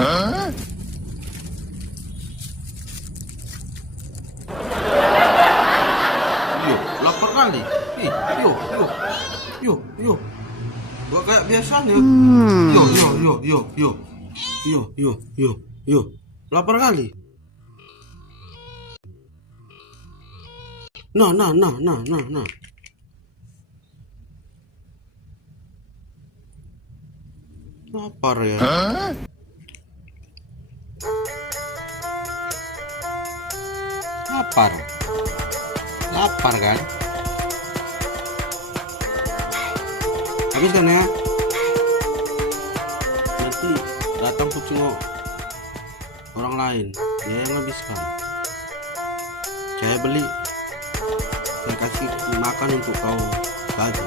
Yo, lapar kali. Ih, yo, yo, yo, yo. Gak kayak biasanya. Yo, yo, yo, yo, yo, yo, yo, yo, yo. Lapar kali. Nah, nah, nah, nah, nah, nah. Lapar ya. Lapar. Lapar kan? Habiskan ya. Nanti datang kucing orang lain, dia yang habiskan. Saya beli, saya kasih makan untuk kau saja.